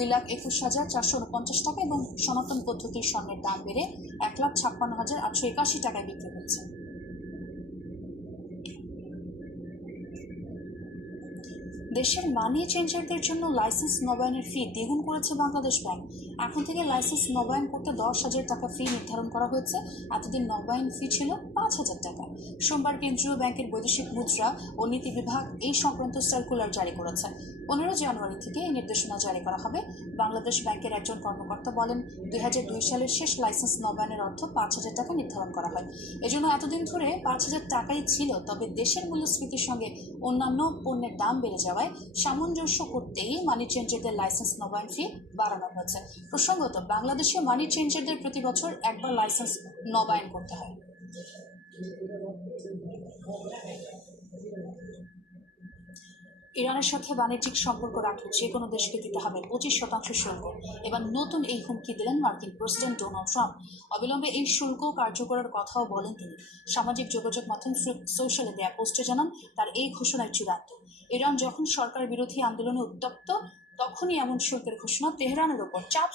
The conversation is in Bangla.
2,21,449 টাকা এবং সনাতন পদ্ধতির স্বর্ণের দাম বেড়ে 1,56,881 টাকায় বিক্রি হচ্ছে। দেশের মানি চেঞ্জারদের জন্য লাইসেন্স নবায়নের ফি দ্বিগুণ করেছে বাংলাদেশ ব্যাংক। এখন থেকে লাইসেন্স নবায়ন করতে 10,000 টাকা ফি নির্ধারণ করা হয়েছে। এতদিন নবায়ন ফি ছিল 5,000 টাকা। সোমবার কেন্দ্রীয় ব্যাংকের বৈদেশিক মুদ্রা ও নীতি বিভাগ এই সংক্রান্ত সার্কুলার জারি করেছে। 15 জানুয়ারি থেকে এই নির্দেশনা জারি করা হবে। বাংলাদেশ ব্যাংকের একজন কর্মকর্তা বলেন, 2002 সালের শেষ লাইসেন্স নবায়নের অর্থ 5,000 টাকা নির্ধারণ করা হয়। এজন্য এতদিন ধরে 5,000 টাকাই ছিল। তবে দেশের মূল্যস্ফীতির সঙ্গে অন্যান্য পণ্যের দাম বেড়ে যাওয়ায় সামঞ্জস্য করতেই মানি চেঞ্জারদের লাইসেন্স নবায়ন ফি বাড়ানো হয়েছে। প্রসঙ্গত, বাংলাদেশীয় মানি চেঞ্জারদের প্রতি বছর একবার লাইসেন্স নবায়ন করতে হয়। ইরানের সাথে বাণিজ্যিক সম্পর্ক রাখলে যে কোনো দেশকে দিতে হবে 25% শুল্ক। এবার নতুন এই হুমকি দিলেন মার্কিন প্রেসিডেন্ট ডোনাল্ড ট্রাম্প। অবিলম্বে এই শুল্ক কার্যকরের কথাও বলেন তিনি। সামাজিক যোগাযোগ মাধ্যম সোশ্যালে দেয়া পোস্টে জানান, তার এই ঘোষণায় চূড়ান্ত। ইরান যখন সরকার বিরোধী আন্দোলনে উত্তপ্ত, তখনই এমন শুল্কের ঘোষণা তেহরানের ওপর চাপ